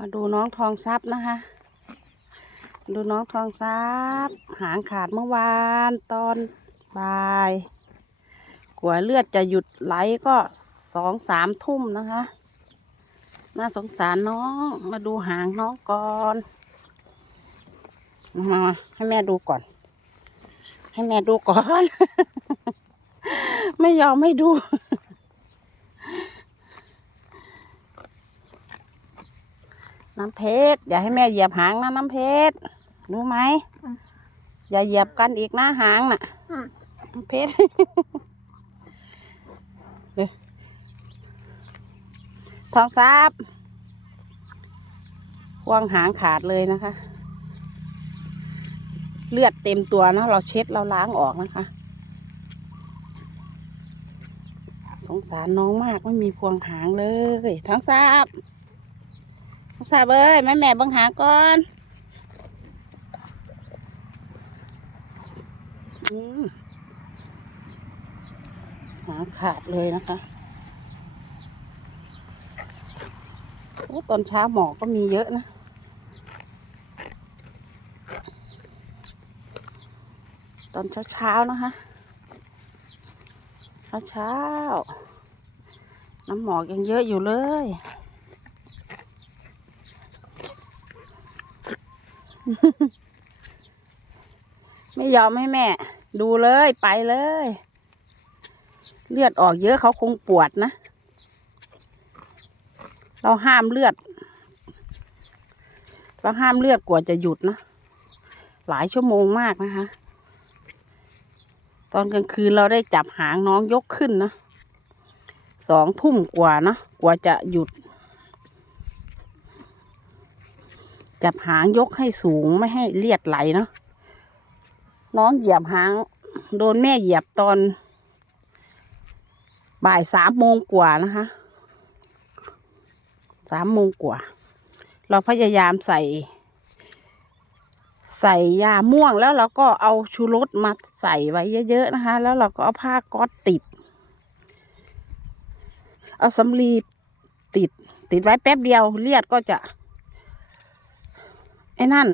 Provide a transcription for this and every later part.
มาดูน้องทองซับนะคะ ดูน้องทองซับหางขาดเมื่อวานตอนบ่ายกว่าเลือดจะหยุดไหลก็สองสามทุ่มนะคะ น่าสงสารน้องมาดูหางน้องก่อนมามาให้แม่ดูก่อน ให้แม่ดูก่อน ไม่ยอมไม่ดู น้ำเพชรอย่าให้แม่เหยียบหางนะน้ำเพชรรู้ไหมอย่าเหยียบกันอีกนะหางน่ะน้ำเพชรทองซับวางหางขาดเลยนะคะ เลือดเต็มตัวนะเราเช็ดเราล้างออกนะคะ สงสารน้องมากไม่มีพวงหางเลยทองซับ ทราเอ้ยแม่แม่บังหาก่อนอหาขาดเลยนะคะโอ้ตอนเช้าหมอกก็มีเยอะนะตอนเช้าเช้าๆนะคะเช้าเช้าๆน้ำหมอกยังเยอะอยู่เลย ไม่ยอมให้แม่ ดูเลยไปเลย เลือดออกเยอะเขาคงปวดนะ เราห้ามเลือด เราห้ามเลือดกว่าจะหยุดนะ หลายชั่วโมงมากนะคะ ตอนกลางคืนเราได้จับหางน้องยกขึ้นนะสองทุ่มกว่านะกว่าจะหยุด จับหางยกให้สูงไม่ให้เลียดไหลเนาะน้องเหยียบหาง โดนแม่เหยียบตอน บ่ายสามโมงกว่านะคะสามโมงกว่า เราพยายามใส่ ใส่ยาม่วงแล้วเราก็เอาชูรสมาใส่ไว้เยอะๆนะคะ แล้วเราก็เอาผ้าก๊อตติด เอาสำลีติด ติดไว้แป๊บเดียวเลียดก็จะ ไอ้นั่น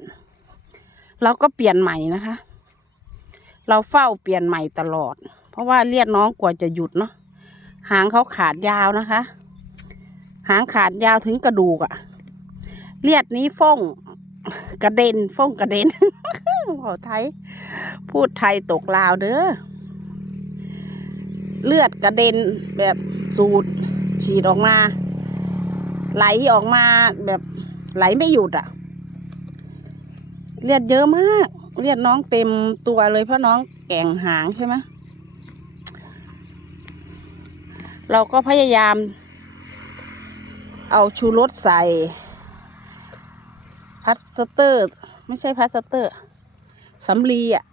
เราก็เปลี่ยนใหม่นะคะ เราเฝ้าเปลี่ยนใหม่ตลอด เพราะว่าเลียดน้องกว่าจะหยุดเนาะหางเขาขาดยาวนะคะ หางขาดยาวถึงกระดูกอะเลียดนี้ฟ้องกระเด็นฟ้องกระเด็นขอไทย พูดไทยตกลาวเด้อเลือดกระเด็นแบบสูดฉีดออกมา ไหลออกมาแบบไหลไม่หยุดอะ เลือดเยอะมาก เลือดน้องเต็มตัวเลยเพราะน้องแก่งหางใช่ไหมเราก็พยายาม เอาชูรสใส่พลาสเตอร์ ไม่ใช่พลาสเตอร์สำลีอะ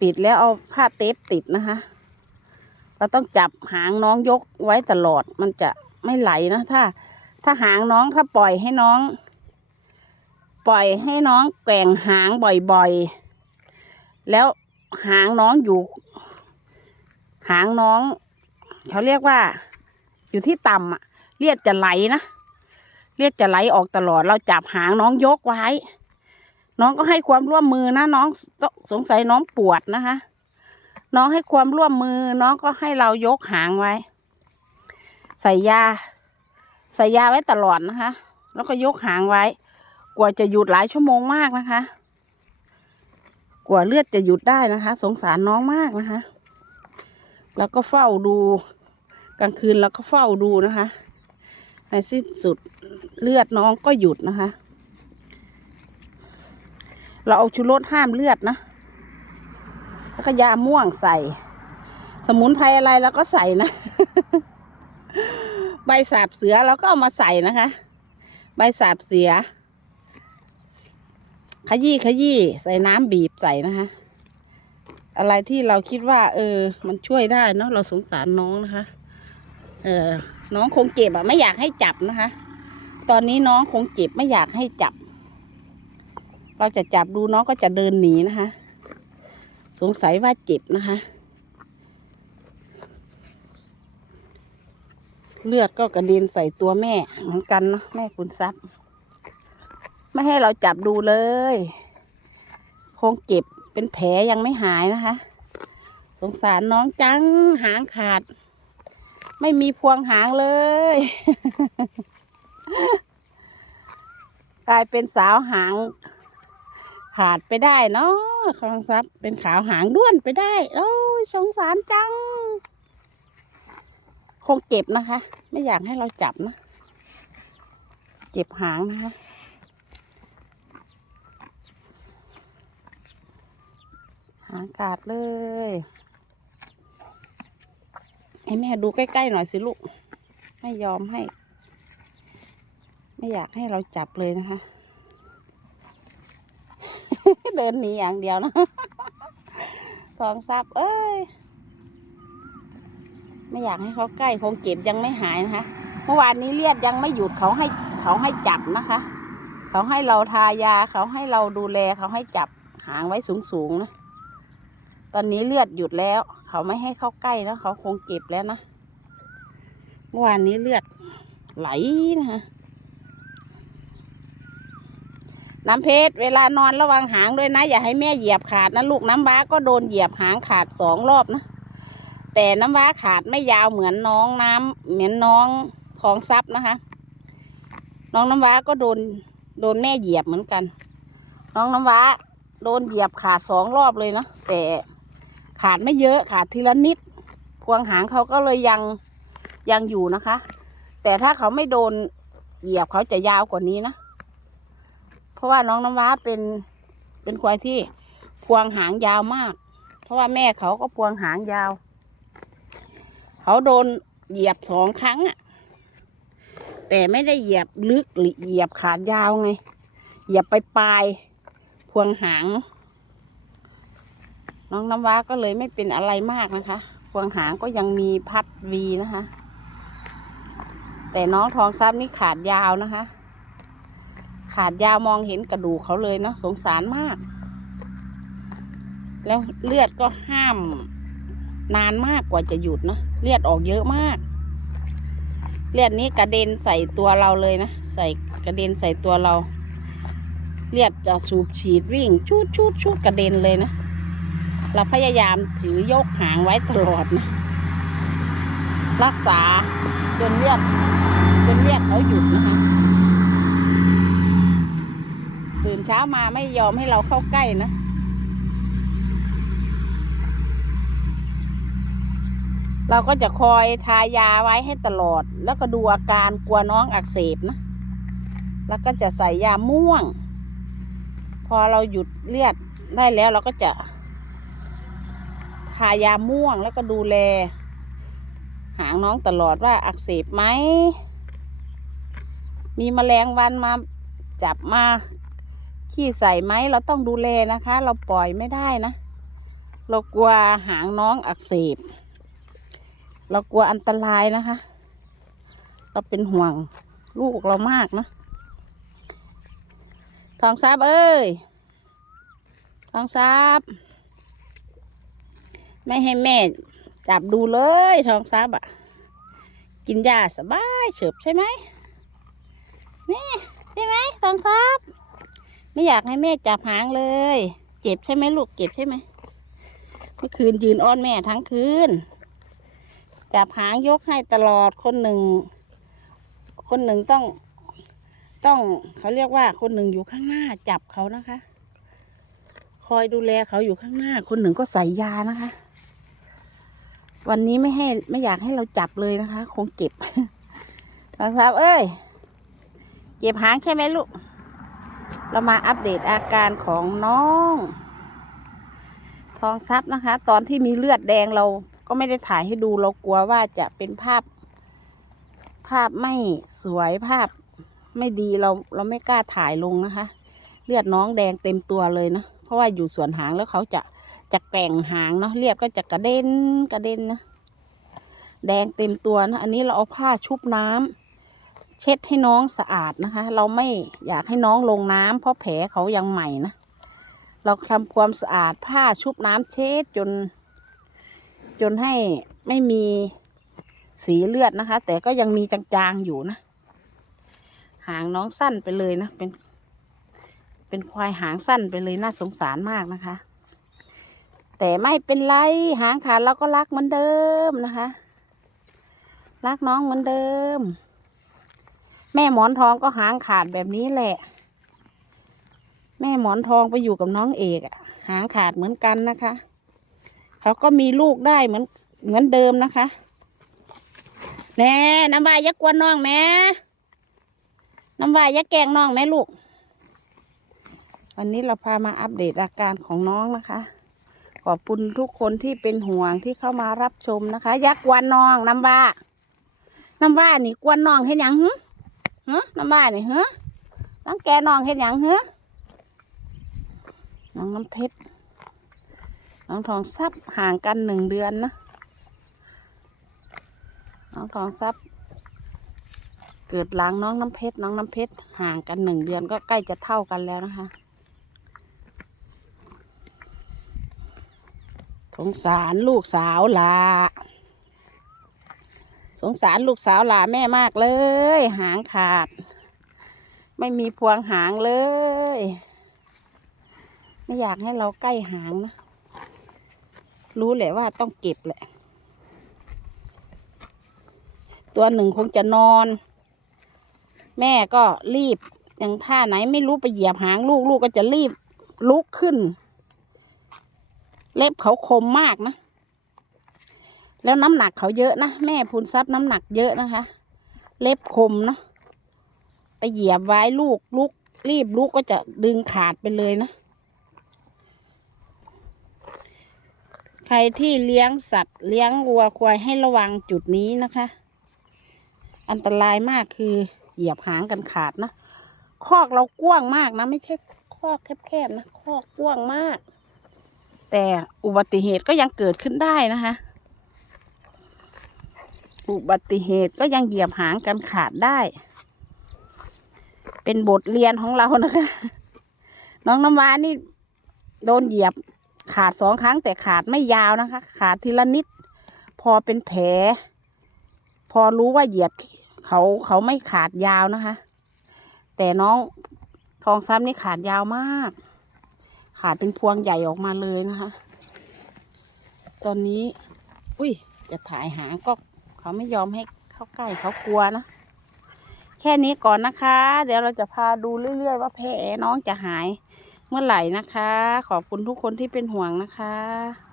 ปิดแล้วเอาผ้าเทปติดนะคะ เราต้องจับหางน้องยกไว้ตลอดมันจะไม่ไหลนะ ถ้า ถ้าหางน้องถ้าปล่อยให้น้อง ปล่อยให้น้องแกว่งหางบ่อยๆ แล้วหางน้องอยู่ หางน้องเขาเรียกว่า อยู่ที่ต่ำอะเลือดจะไหลนะเลือดจะไหลออกตลอด เราจับหางน้องยกไว้ น้องก็ให้ความร่วมมือนะน้องสงสัยน้องปวดนะคะ น้องให้ความร่วมมือ น้องก็ให้เรายกหางไว้ ใส่ยา ใส่ยาไว้ตลอดนะคะ แล้วก็ยกหางไว้ กว่าจะหยุดหลายชั่วโมงมากนะคะกว่าเลือดจะหยุดได้นะคะ สงสารน้องมากนะคะ แล้วก็เฝ้าดูกลางคืนแล้วก็เฝ้าดูนะคะ ในสิ้นสุดเลือดน้องก็หยุดนะคะ เราเอาชูรสห้ามเลือดนะ แล้วก็ยาม่วงใส่ สมุนไพรอะไรแล้วก็ใส่นะ ใบสาบเสือเราก็เอามาใส่นะคะ ใบสาบเสือ ขยี้ขยี้ใส่น้ำบีบใส่นะคะ อะไรที่เราคิดว่า เออ มันช่วยได้เนาะเราสงสารน้องนะคะ เออน้องคงเจ็บอะไม่อยากให้จับนะคะ ตอนนี้น้องคงเจ็บไม่อยากให้จับ เราจะจับดูน้องก็จะเดินหนีนะคะ สงสัยว่าเจ็บนะคะ เลือดก็กระเด็นใส่ตัวแม่เหมือนกันเนาะแม่คุณทรัพย์ ไม่ให้เราจับดูเลยคงเจ็บเป็นแผลยังไม่หายนะคะ สงสารน้องจังหางขาด ไม่มีพวงหางเลย กลายเป็นสาวหาง ขาดไปได้เนาะทองทรัพย์เป็นขาวหางด้วนไปได้ โอ้ยสงสารจัง คงเจ็บนะคะ ไม่อยากให้เราจับนะ เจ็บหางนะคะ หางขาดเลย ให้แม่ดูใกล้ๆหน่อยสิลูก ไม่ยอมให้ ไม่อยากให้เราจับเลยนะคะ เดินหนีอย่างเดียวนะสองซับเอ้ย ไม่อยากให้เขาใกล้คงเจ็บยังไม่หายนะคะ เมื่อวานนี้เลือดยังไม่หยุดเขาให้เขาให้จับนะคะ เขาให้เราทายา เขาให้เราดูแลเขาให้จับหางไว้สูงๆนะ ตอนนี้เลือดหยุดแล้ว เขาไม่ให้เข้าใกล้แล้วเขาคงเจ็บแล้วนะเมื่อวานนี้เลือดไหลนะคะน้ำเพชรเวลานอนระวังหางด้วยนะ อย่าให้แม่เหยียบขาดนะลูกน้ำว้าก็โดนเหยียบหางขาดสองรอบนะ แต่น้ำว้าขาดไม่ยาวเหมือนน้องน้ำเหมือนน้องทองซับนะคะ น้องน้ำว้าก็โดนโดนแม่เหยียบเหมือนกัน น้องน้ำว้าโดนเหยียบขาดสองรอบเลยนะแต่ ขาดไม่เยอะขาดทีละนิด พวงหางเขาก็เลยยังยังอยู่นะคะ แต่ถ้าเขาไม่โดนเหยียบเขาจะยาวกว่านี้นะ เพราะว่าน้องน้ำว้าเป็นเป็นควายที่พวงหางยาวมาก เพราะว่าแม่เขาก็พวงหางยาว เขาโดนเหยียบสองครั้งอะแต่ไม่ได้เหยียบลึกหรือเหยียบขาดยาวไง เหยียบไปปลายพวงหาง น้องน้ำว้าก็เลยไม่เป็นอะไรมากนะคะพวงหางก็ยังมีพัดวีนะคะ แต่น้องทองซับนี่ขาดยาวนะคะ ขาดยาวมองเห็นกระดูกเขาเลยเนาะสงสารมาก แล้วเลือดก็ห้าม นานมากกว่าจะหยุดนะเลือดออกเยอะมาก เลือดนี้กระเด็นใส่ตัวเราเลยนะ ใส่กระเด็นใส่ตัวเรา เลือดจะสูบฉีดวิ่งชูดชูดชูดกระเด็นเลยนะ เราพยายามถือยกหางไว้ตลอดนะรักษาจนเลือดจนเลือดเขาหยุดนะคะตื่นเช้ามาไม่ยอมให้เราเข้าใกล้นะเราก็จะคอยทายาไว้ให้ตลอด แล้วก็ดูอาการกลัวน้องอักเสบนะ แล้วก็จะใส่ยาม่วง พอเราหยุดเลือดได้แล้วเราก็จะทายาม่วงแล้วก็ดูแล หางน้องตลอดว่าอักเสบไหม มีแมลงวันมาจับมาขี้ใส่ไหมเราต้องดูแลนะคะ เราปล่อยไม่ได้นะ เรากลัวหางน้องอักเสบ เรากลัวอันตรายนะคะ เราเป็นห่วงลูกเรามากนะทองซับเอ้ยทองซับ ไม่ให้แม่จับดูเลยทองซับอะ กินยาสบายเฉบใช่ไหมนี่ใช่ไหมทองซับไม่อยากให้แม่จับหางเลย เจ็บใช่ไหมลูกเจ็บใช่ไหมเมื่อคืนยืนอ้อนแม่ทั้งคืน จับหางยกให้ตลอดคนหนึ่ง คนหนึ่งต้องต้องเขาเรียกว่าคนหนึ่งอยู่ข้างหน้าจับเขานะคะ คอยดูแลเขาอยู่ข้างหน้า คนหนึ่งก็ใส่ยานะคะ วันนี้ไม่ให้ไม่อยากให้เราจับเลยนะคะ คงเจ็บทองซับเอ้ยเจ็บหางใช่ไหมลูก เรามาอัปเดตอาการของน้อง ทองซับนะคะ ตอนที่มีเลือดแดงเราก็ไม่ได้ถ่ายให้ดูเรากลัวว่าจะเป็นภาพ ภาพไม่สวยภาพไม่ดีเราเราไม่กล้าถ่ายลงนะคะ เลือดน้องแดงเต็มตัวเลยนะ เพราะว่าอยู่สวนหางแล้วเขาจะ จะแกว่งหางเนาะเลือดก็จะกระเด็นกระเด็นนะแดงเต็มตัวนะอันนี้เราเอาผ้าชุบน้ำเช็ดให้น้องสะอาดนะคะ เราไม่อยากให้น้องลงน้ำเพราะแผลเขายังใหม่นะเราทำความสะอาดผ้าชุบน้ำเช็ดจน จนให้ไม่มีสีเลือดนะคะ แต่ก็ยังมีจางๆอยู่นะ หางน้องสั้นไปเลยนะเป็น เป็นควายหางสั้นไปเลยน่าสงสารมากนะคะ แต่ไม่เป็นไรหางขาดเราก็รักเหมือนเดิมนะคะ รักน้องเหมือนเดิม แม่หมอนทองก็หางขาดแบบนี้แหละ แม่หมอนทองไปอยู่กับน้องเอกอะหางขาดเหมือนกันนะคะเขาก็มีลูกได้เหมือนเหมือนเดิมนะคะแน่น้ำวายยักกวนน้องแม่น้ำวายยักแกงน้องแม่ลูก วันนี้เราพามาอัปเดตอาการของน้องนะคะ ขอบคุณทุกคนที่เป็นห่วงที่เข้ามารับชมนะคะ ยักษ์กวนน้องน้ำว่าน้ำว่านี่กวนน้องเห็นยังหึฮะน้ำว่านี่ฮะตั้งแกน้องเห็นยังฮะน้องน้ำเพชรน้องทองซับห่างกันหนึ่งเดือนนะน้องทองซับเกิดหลังน้องน้ำเพชรน้องน้ำเพชรห่างกันหนึ่งเดือนก็ใกล้จะเท่ากันแล้วนะคะ สงสารลูกสาวหลาสงสารลูกสาวหลาแม่มากเลย หางขาด ไม่มีพวงหางเลย ไม่อยากให้เราใกล้หางนะ รู้แหละว่าต้องเก็บแหละ ตัวหนึ่งคงจะนอน แม่ก็รีบอย่างท่าไหนไม่รู้ไปเหยียบหางลูกลูกก็จะรีบลุกขึ้น เล็บเขาคมมากนะ แล้วน้ำหนักเขาเยอะนะ แม่พูนซับน้ำหนักเยอะนะคะ เล็บคมเนาะไปเหยียบไว้ลูกลุกรีบลุกก็จะดึงขาดไปเลยนะ ใครที่เลี้ยงสัตว์เลี้ยงวัวควายให้ระวังจุดนี้นะคะ อันตรายมากคือเหยียบหางกันขาดนะ คอกเรากว้างมากนะ ไม่ใช่คอกแคบๆนะ คอกกว้างมาก แต่อุบัติเหตุก็ยังเกิดขึ้นได้นะคะ อุบัติเหตุก็ยังเหยียบหางกันขาดได้ เป็นบทเรียนของเรานะคะ น้องน้ำวานี่โดนเหยียบขาดสองครั้งแต่ขาดไม่ยาวนะคะ ขาดทีละนิด พอเป็นแผล พอรู้ว่าเหยียบเขาเขาไม่ขาดยาวนะคะ แต่น้องทองซ้ำนี่ขาดยาวมาก ขาดเป็นพวงใหญ่ออกมาเลยนะคะ ตอนนี้ อุ้ย จะถ่ายหางก็เขาไม่ยอมให้เข้าใกล้เขากลัวนะ แค่นี้ก่อนนะคะ เดี๋ยวเราจะพาดูเรื่อย ๆ ว่าแผลน้องจะหายเมื่อไหร่นะคะ ขอบคุณทุกคนที่เป็นห่วงนะคะ